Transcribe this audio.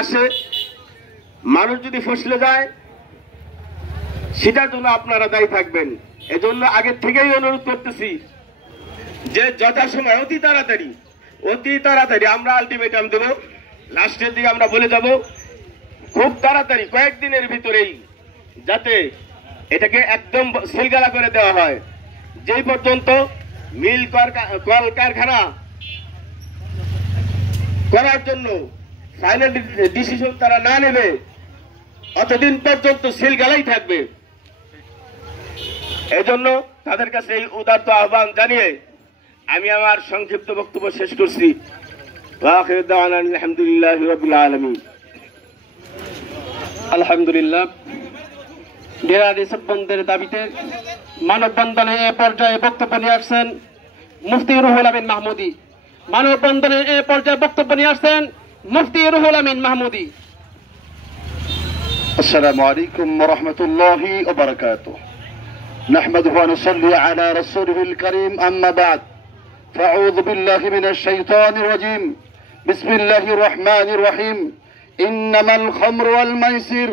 আসে মানুষ যদি ফসলে যায় সেটার জন্য আপনারা দায়ী থাকবেন। এজন্য আগে থেকেই অনুরোধ করতেছি যে যথাসময় অতি তাড়াতাড়ি আমরা আলটিমেটাম দেব, লাস্টের দিকে আমরা বলে যাব খুব তাড়াতাড়ি কয়েকদিনের ভিতরেই যাতে এটাকে একদম সিলগালা করে দেওয়া হয়। যেই পর্যন্ত মিল কল কারখানা করার জন্য ফাইনাল ডিসিশন তারা না নেবে অতদিন পর্যন্ত সিলগালাই থাকবে। এজন্য তাদের কাছে এই উদাত্ত আহ্বান জানিয়ে আমি আমার সংক্ষিপ্ত বক্তব্য শেষ করছি। আলহামদুলিল্লাহি রাব্বিল আলামিন। আলহামদুলিল্লাহ। ডেরা রিসেপ্টবন্দের দাবিতে মানববন্ধনে এ পর্যায়ে বক্তব্য নিয়ে আসছেন মুফতি রুহুল আমিন মাহমুদী। মানববন্ধনে এ পর্যায়ে বক্তব্য নিয়ে আসছেন মুফতি রুহুল আমিন মাহমুদী। السلام عليكم ورحمة الله وبركاته. نحمده ونصلي على رسوله الكريم. أما بعد فأعوذ بالله من الشيطان الرجيم. بسم الله الرحمن الرحيم. إنما الخمر والميسر